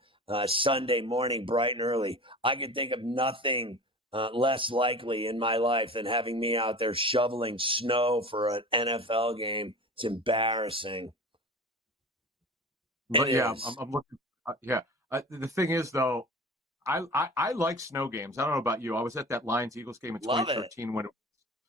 Sunday morning bright and early. I could think of nothing less likely in my life than having me out there shoveling snow for an NFL game. It's embarrassing. But yeah, I'm looking. The thing is, though, I like snow games. I don't know about you. I was at that Lions-Eagles game in 2013 when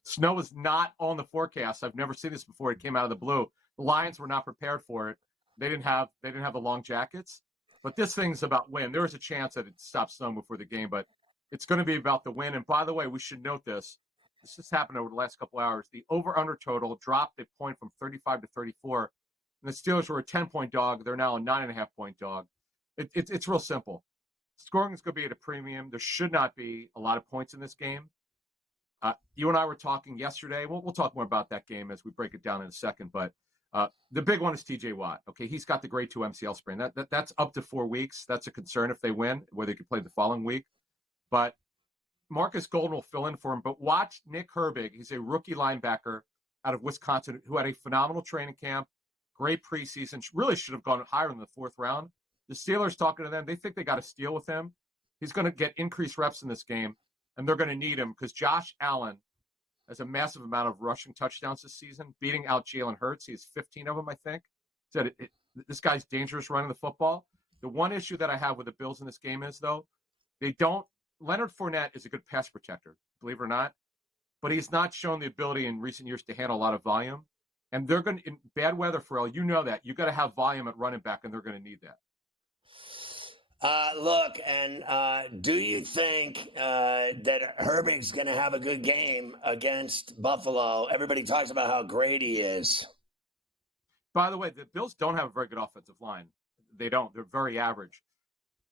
snow was not on the forecast. I've never seen this before. It came out of the blue. The Lions were not prepared for it. They didn't have the long jackets. But this thing's about wind. There was a chance that it stopped snowing before the game, but it's going to be about the wind. And by the way, we should note this. This has happened over the last couple hours. The over-under total dropped a point from 35 to 34. And the Steelers were a 10-point dog. They're now a 9.5-point dog. It's real simple. Scoring is going to be at a premium. There should not be a lot of points in this game. You and I were talking yesterday. We'll talk more about that game as we break it down in a second. But the big one is T.J. Watt. Okay, he's got the grade 2 MCL sprain. That's up to 4 weeks. That's a concern if they win, whether they can play the following week. But Marcus Golden will fill in for him. But watch Nick Herbig. He's a rookie linebacker out of Wisconsin who had a phenomenal training camp, great preseason. Really should have gone higher in the 4th round. The Steelers talking to them, they think they got a steal with him. He's going to get increased reps in this game, and they're going to need him because Josh Allen has a massive amount of rushing touchdowns this season, beating out Jalen Hurts. He has 15 of them, I think. Said this guy's dangerous running the football. The one issue that I have with the Bills in this game is, though, Leonard Fournette is a good pass protector, believe it or not, but he's not shown the ability in recent years to handle a lot of volume. And they're going to, in bad weather, Ferrall, you know that. You got to have volume at running back, and they're going to need that. Look, and do you think that Herbig's going to have a good game against Buffalo? Everybody talks about how great he is. By the way, the Bills don't have a very good offensive line. They don't. They're very average.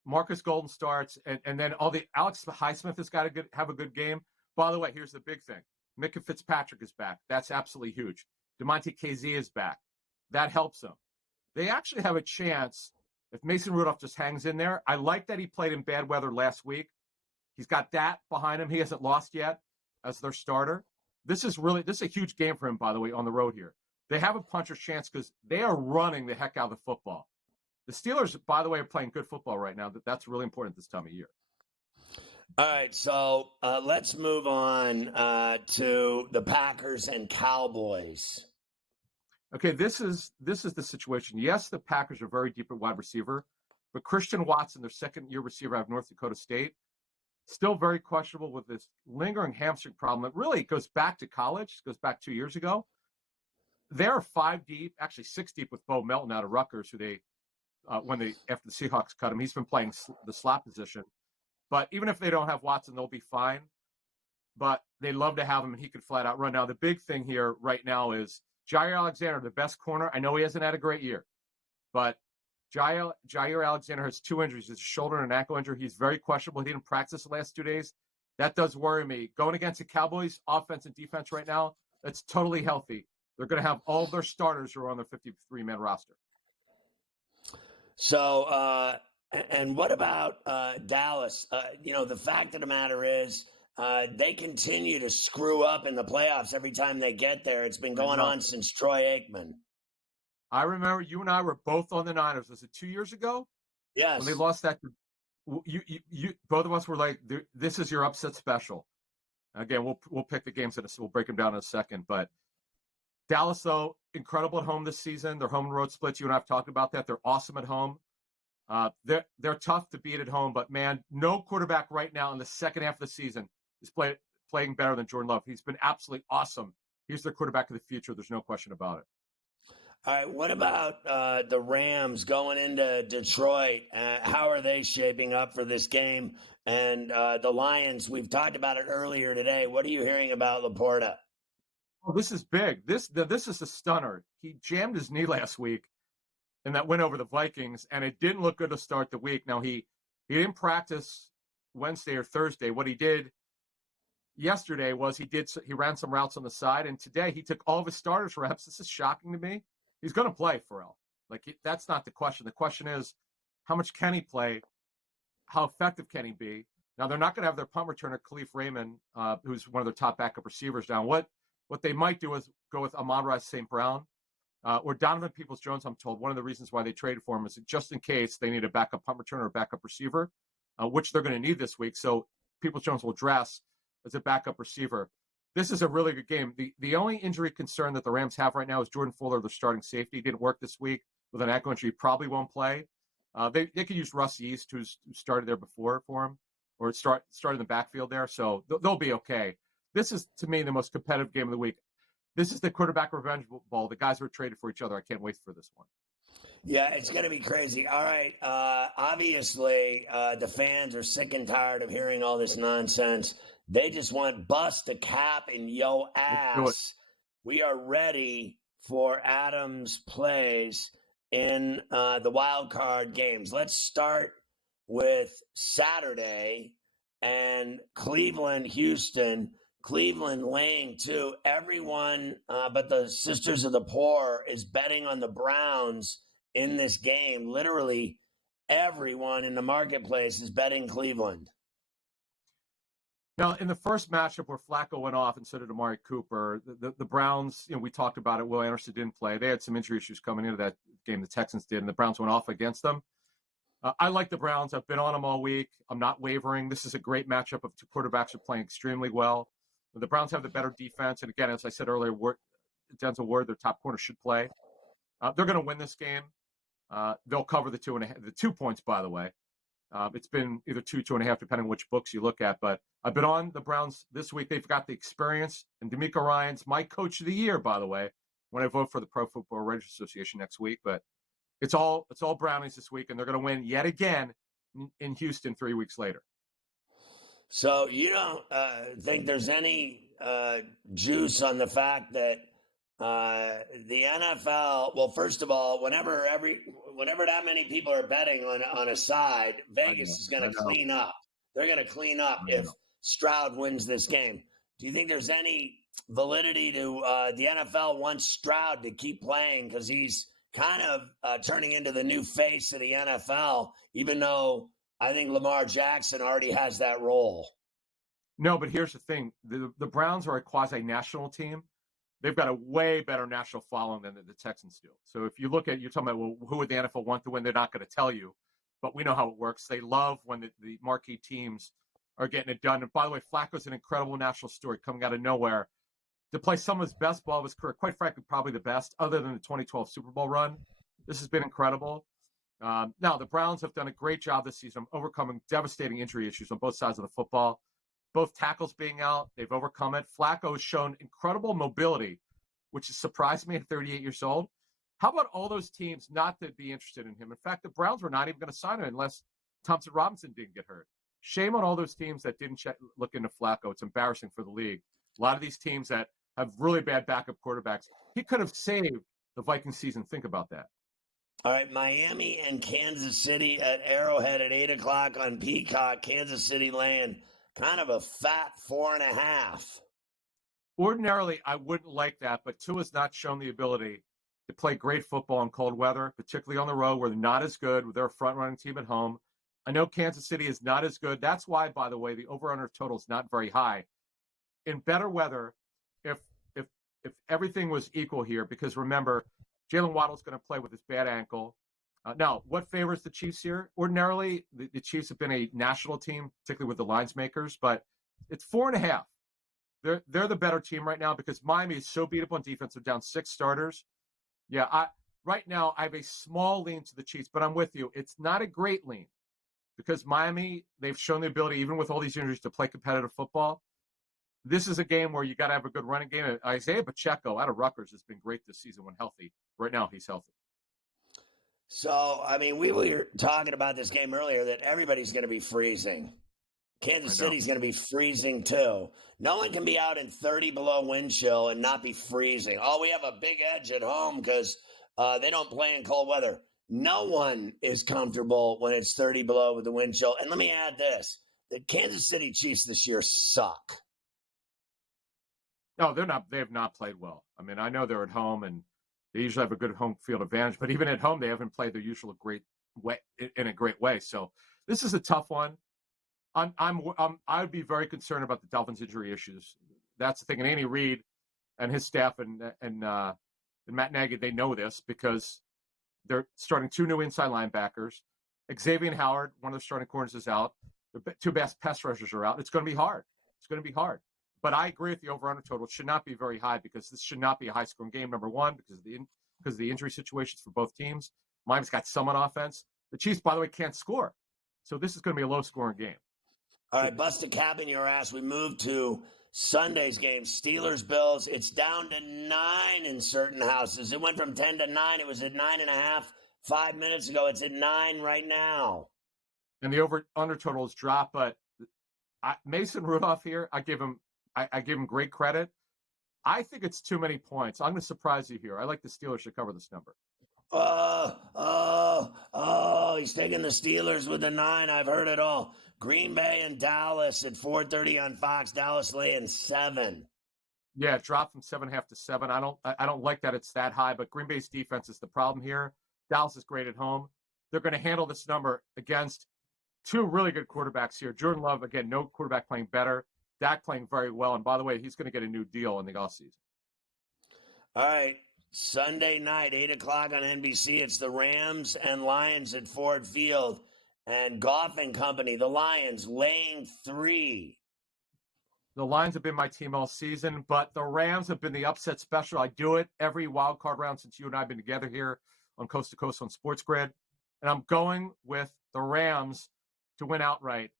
Marcus Golden starts, and then Alex Highsmith has got to have a good game. By the way, here's the big thing. Micah Fitzpatrick is back. That's absolutely huge. DeMonte Casey is back. That helps them. They actually have a chance if Mason Rudolph just hangs in there. I like that he played in bad weather last week. He's got that behind him. He hasn't lost yet as their starter. This is a huge game for him, by the way, on the road here. They have a puncher's chance because they are running the heck out of the football. The Steelers, by the way, are playing good football right now. That's really important this time of year. All right, so let's move on to the Packers and Cowboys. Okay, this is the situation. Yes, the Packers are very deep at wide receiver, but Christian Watson, their second-year receiver out of North Dakota State, still very questionable with this lingering hamstring problem. It really goes back to college. It goes back 2 years ago. They're 5 deep, actually 6 deep with Bo Melton out of Rutgers, who after the Seahawks cut him, he's been playing the slot position. But even if they don't have Watson, they'll be fine. But they love to have him, and he could flat out run. Now, the big thing here right now is Jair Alexander, the best corner. I know he hasn't had a great year, but Jair Alexander has 2 injuries. His shoulder and an ankle injury. He's very questionable. He didn't practice the last 2 days. That does worry me. Going against the Cowboys offense and defense right now, that's totally healthy. They're going to have all of their starters who are on their 53-man roster. So, and what about Dallas? The fact of the matter is they continue to screw up in the playoffs every time they get there. It's been going on since Troy Aikman. I remember you and I were both on the Niners. Was it 2 years ago? Yes. When they lost that, you both of us were like, "This is your upset special." Again, we'll pick the games and we'll break them down in a second. But Dallas, though, incredible at home this season. Their home and road splits. You and I have talked about that. They're awesome at home. They're tough to beat at home, but man, no quarterback right now in the second half of the season is playing better than Jordan Love. He's been absolutely awesome. He's their quarterback of the future. There's no question about it. All right, what about the Rams going into Detroit? How are they shaping up for this game? And the Lions, we've talked about it earlier today. What are you hearing about Laporta? Oh, this is big. This is a stunner. He jammed his knee last week in that win over the Vikings, and it didn't look good to start the week. Now, he didn't practice Wednesday or Thursday. What he did yesterday was he ran some routes on the side, and today he took all of his starters reps. This is shocking to me. He's going to play, Ferrall. That's not the question. The question is, how much can he play? How effective can he be? Now, they're not going to have their punt returner, Khalif Raymond, who's one of their top backup receivers now. What they might do is go with Amon-Ra St. Brown or Donovan Peoples-Jones, I'm told. One of the reasons why they traded for him is just in case they need a backup punt returner or backup receiver, which they're going to need this week. So Peoples-Jones will dress as a backup receiver. This is a really good game. The only injury concern that the Rams have right now is Jordan Fuller, their starting safety. Didn't work this week with an ankle injury. Probably won't play. They could use Russ East, who started there before for him, or started in the backfield there. So they'll be okay. This is, to me, the most competitive game of the week. This is the quarterback revenge ball. The guys were traded for each other. I can't wait for this one. Yeah, it's going to be crazy. All right. Obviously, the fans are sick and tired of hearing all this nonsense. They just want bust a cap in yo ass. We are ready for Adams' plays in the wild card games. Let's start with Saturday and Cleveland, Houston. Cleveland laying 2. Everyone but the Sisters of the Poor is betting on the Browns in this game. Literally everyone in the marketplace is betting Cleveland. Now, in the first matchup where Flacco went off and so did Amari Cooper, the Browns, we talked about it. Will Anderson didn't play. They had some injury issues coming into that game. The Texans did, and the Browns went off against them. I like the Browns. I've been on them all week. I'm not wavering. This is a great matchup of two quarterbacks who are playing extremely well. The Browns have the better defense. And again, as I said earlier, Denzel Ward, their top corner, should play. They're going to win this game. They'll cover the 2 points, by the way. It's been either 2.5, depending on which books you look at. But I've been on the Browns this week. They've got the experience. And D'Amico Ryan's my coach of the year, by the way, when I vote for the Pro Football Writers Association next week. But it's all Brownies this week, and they're going to win yet again in Houston 3 weeks later. So you don't think there's any juice on the fact that the NFL, well, first of all, whenever that many people are betting on a side, Vegas is going to clean up. They're going to clean up if Stroud wins this game. Do you think there's any validity to the NFL wants Stroud to keep playing because he's kind of turning into the new face of the NFL, even though I think Lamar Jackson already has that role? No, but here's the thing. The Browns are a quasi-national team. They've got a way better national following than the Texans do. So if you look at, you're talking about, well, who would the NFL want to win? They're not going to tell you, but we know how it works. They love when the marquee teams are getting it done. And by the way, Flacco's an incredible national story coming out of nowhere to play some of his best ball of his career. Quite frankly, probably the best, other than the 2012 Super Bowl run. This has been incredible. Now, the Browns have done a great job this season overcoming devastating injury issues on both sides of the football. Both tackles being out, they've overcome it. Flacco has shown incredible mobility, which has surprised me at 38 years old. How about all those teams not to be interested in him? In fact, the Browns were not even going to sign him unless Thompson Robinson didn't get hurt. Shame on all those teams that didn't look into Flacco. It's embarrassing for the league. A lot of these teams that have really bad backup quarterbacks, he could have saved the Vikings season. Think about that. All right, Miami and Kansas City at Arrowhead at 8 o'clock on Peacock. Kansas City laying kind of a fat 4.5. Ordinarily, I wouldn't like that, but Tua's not shown the ability to play great football in cold weather, particularly on the road where they're not as good with their front-running team at home. I know Kansas City is not as good. That's why, by the way, the over-under total is not very high. In better weather, if everything was equal here, because remember, Jalen Waddle's going to play with his bad ankle. Now, what favors the Chiefs here? Ordinarily, the Chiefs have been a national team, particularly with the lines makers, but it's 4.5. They're the better team right now because Miami is so beat up on defense. They're down 6 starters. Yeah, right now I have a small lean to the Chiefs, but I'm with you. It's not a great lean because Miami, they've shown the ability, even with all these injuries, to play competitive football. This is a game where you got to have a good running game. Isaiah Pacheco out of Rutgers has been great this season when healthy. Right now, he's healthy. So, I mean, we were talking about this game earlier that everybody's going to be freezing. Kansas City's going to be freezing too. No one can be out in 30 below wind chill and not be freezing. Oh, we have a big edge at home because they don't play in cold weather. No one is comfortable when it's 30 below with the wind chill. And let me add this. The Kansas City Chiefs this year suck. No, they're not. They have not played well. I mean, I know they're at home and they usually have a good home field advantage, but even at home, they haven't played their usual great way in a great way. So this is a tough one. I would be very concerned about the Dolphins' injury issues. That's the thing. And Andy Reid and his staff and Matt Nagy, they know this because they're starting 2 new inside linebackers. Xavier Howard, one of the starting corners, is out. The 2 best pass rushers are out. It's going to be hard. It's going to be hard. But I agree with the over-under total. It should not be very high because this should not be a high-scoring game, number one, because of the injury situations for both teams. Miami's got some on offense. The Chiefs, by the way, can't score. So this is going to be a low-scoring game. All right, bust a cap in your ass. We move to Sunday's game, Steelers-Bills. It's down to 9 in certain houses. It went from 10 to 9. It was at 9.5 5 minutes ago. It's at 9 right now. And the over-under total is dropped, but Mason Rudolph here, I give him great credit. I think it's too many points. I'm going to surprise you here. I like the Steelers to cover this number. He's taking the Steelers with the 9. I've heard it all. Green Bay and Dallas at 4:30 on Fox. Dallas laying 7. Yeah, it dropped from 7.5 to 7. I don't like that it's that high, but Green Bay's defense is the problem here. Dallas is great at home. They're going to handle this number against 2 really good quarterbacks here. Jordan Love, again, no quarterback playing better. Dak playing very well. And by the way, he's going to get a new deal in the offseason. All right. Sunday night, 8 o'clock on NBC. It's the Rams and Lions at Ford Field. And Goff and company, the Lions, laying 3. The Lions have been my team all season, but the Rams have been the upset special. I do it every wild card round since you and I have been together here on Coast to Coast on SportsGrid. And I'm going with the Rams to win outright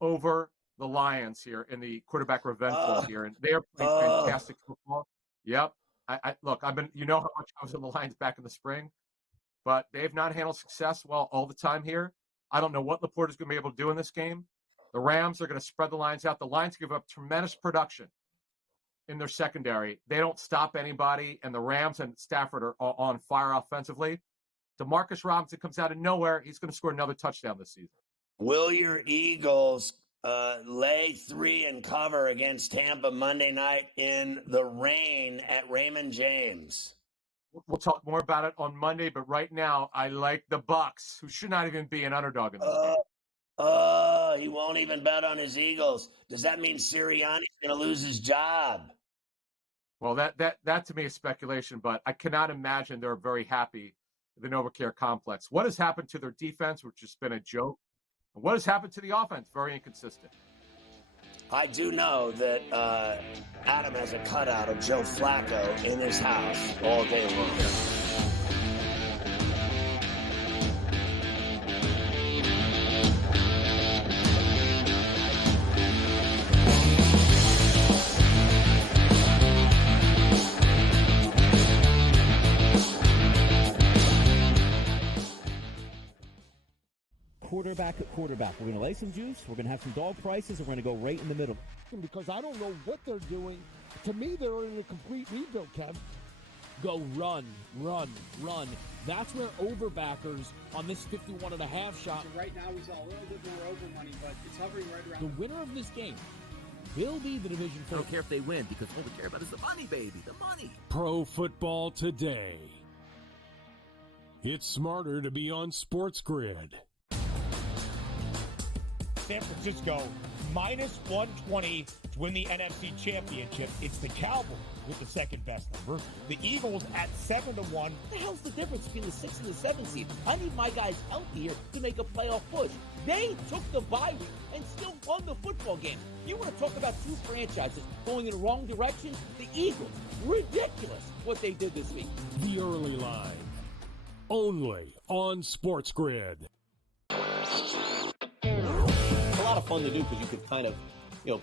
over the Lions here in the quarterback revenge ball here. And they are playing fantastic football. Yep. Look, how much I was on the Lions back in the spring, but they've not handled success well all the time here. I don't know what Laporte is going to be able to do in this game. The Rams are going to spread the Lions out. The Lions give up tremendous production in their secondary. They don't stop anybody, and the Rams and Stafford are on fire offensively. DeMarcus Robinson comes out of nowhere. He's going to score another touchdown this season. Will your Eagles lay 3 and cover against Tampa Monday night in the rain at Raymond James? We'll talk more about it on Monday, but right now I like the Bucks, who should not even be an underdog in this game. He won't even bet on his Eagles. Does that mean Sirianni's going to lose his job? Well, that to me is speculation, but I cannot imagine they're very happy with the NovaCare complex. What has happened to their defense, which has been a joke? And what has happened to the offense? Very inconsistent. I do know that Adam has a cutout of Joe Flacco in his house all day long. Quarterback at quarterback. We're going to lay some juice. We're going to have some dog prices, and we're going to go right in the middle. Because I don't know what they're doing. To me, they're in a complete rebuild, Kev. go run, run, run. That's where overbackers on this 51.5 shot. So right now we saw a little bit more over money, but it's hovering right around. The winner of this game will be the division I don't care if they win because all we care about is the money, baby, the money. Pro Football Today. It's smarter to be on SportsGrid. San Francisco minus 120 to win the NFC Championship. It's the Cowboys with the second best number. The Eagles at 7-1. What the hell's the difference between the 6 and the 7 seed? I need my guys healthy here to make a playoff push. They took the bye week and still won the football game. You want to talk about two franchises going in the wrong direction? The Eagles. Ridiculous what they did this week. The early line. Only on SportsGrid. It's a lot of fun to do because you could kind of,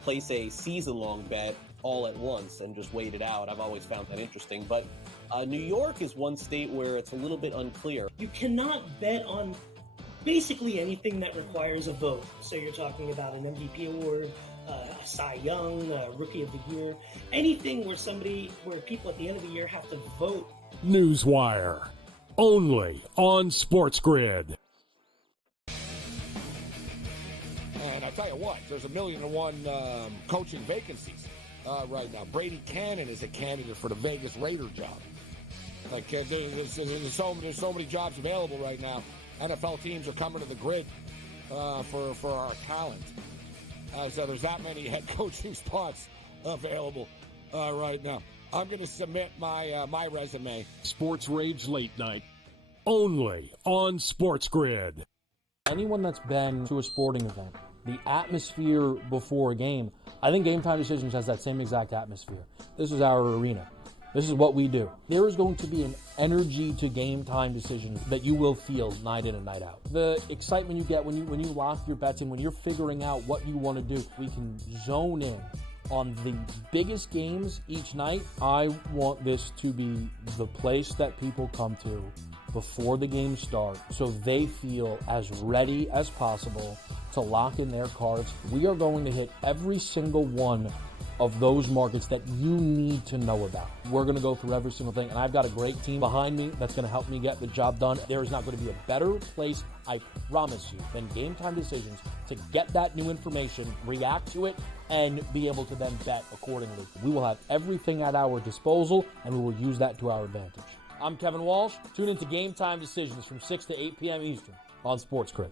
place a season-long bet all at once and just wait it out. I've always found that interesting. But New York is one state where it's a little bit unclear. You cannot bet on basically anything that requires a vote. So you're talking about an MVP award, a Cy Young, Rookie of the Year, anything where people at the end of the year have to vote. Newswire. Only on SportsGrid. And I'll tell you what, there's 1,000,001 coaching vacancies right now. Brady Cannon is a candidate for the Vegas Raider job. Like there's so many jobs available right now. NFL teams are coming to the grid for our talent. So there's that many head coaching spots available right now. I'm going to submit my resume. Sports Rage Late Night. Only on SportsGrid. Anyone that's been to a sporting event, the atmosphere before a game, I think Game Time Decisions has that same exact atmosphere. This is our arena. This is what we do. There is going to be an energy to Game Time Decisions that you will feel night in and night out. The excitement you get when you lock your bets in, when you're figuring out what you want to do, we can zone in on the biggest games each night. I want this to be the place that people come to before the games start so they feel as ready as possible to lock in their cards. We are going to hit every single one of those markets that you need to know about. We're going to go through every single thing, and I've got a great team behind me that's going to help me get the job done. There is not going to be a better place, I promise you, than Game Time Decisions to get that new information, react to it, and be able to then bet accordingly. We will have everything at our disposal, and we will use that to our advantage. I'm Kevin Walsh. Tune into Game Time Decisions from 6 to 8 p.m. Eastern on SportsGrid.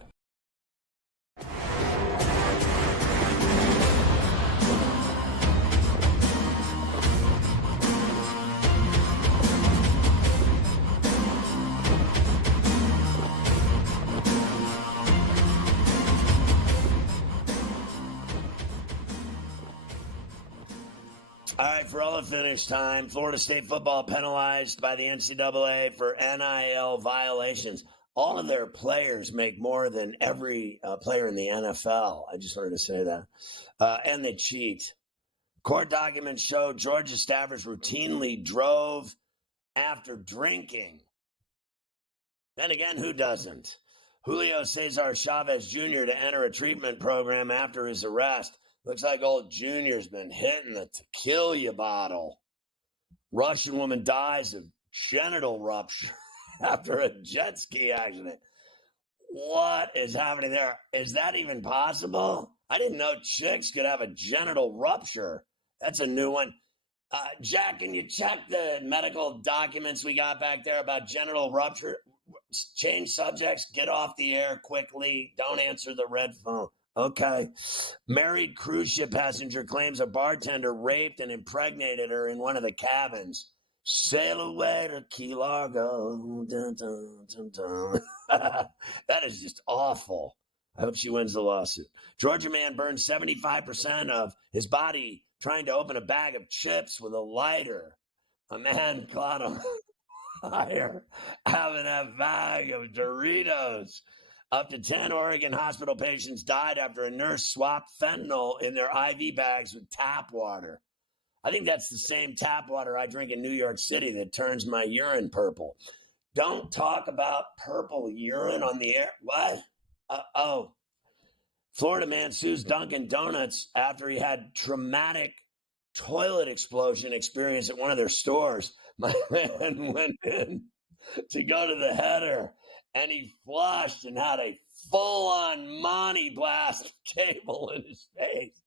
All right, for all the finish time, Florida State football penalized by the NCAA for NIL violations. All of their players make more than every player in the NFL. I just wanted to say that. And they cheat. Court documents show Georgia staffers routinely drove after drinking. Then again, who doesn't? Julio Cesar Chavez Jr. to enter a treatment program after his arrest. Looks like old Junior's been hitting the tequila bottle. Russian woman dies of genital rupture after a jet ski accident. What is happening there? Is that even possible? I didn't know chicks could have a genital rupture. That's a new one. Jack, can you check the medical documents we got back there about genital rupture? Change subjects, get off the air quickly. Don't answer the red phone. Okay. Married cruise ship passenger claims a bartender raped and impregnated her in one of the cabins. Sail away to Key Largo. Dun, dun, dun, dun. That is just awful. I hope she wins the lawsuit. Georgia man burned 75% of his body trying to open a bag of chips with a lighter. A man caught on fire having a bag of Doritos. Up to 10 Oregon hospital patients died after a nurse swapped fentanyl in their IV bags with tap water. I think that's the same tap water I drink in New York City that turns my urine purple. Don't talk about purple urine on the air. What? Florida man sues Dunkin' Donuts after he had traumatic toilet explosion experience at one of their stores. My man went in to go to the header, and he flushed and had a full-on Monty blast cable in his face.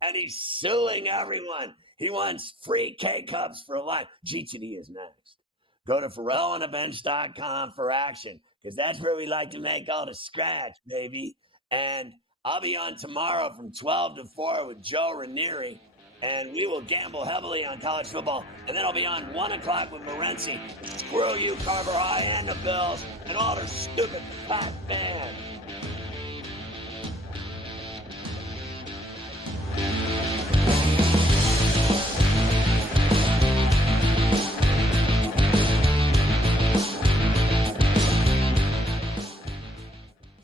And he's suing everyone. He wants free K-Cups for life. GTD is next. Go to FerrallOnTheBench.com for action, because that's where we like to make all the scratch, baby. And I'll be on tomorrow from 12 to 4 with Joe Ranieri, and we will gamble heavily on college football. And then I'll be on 1 o'clock with Morency. Screw you, Carver High and the Bills and all their stupid fat fans.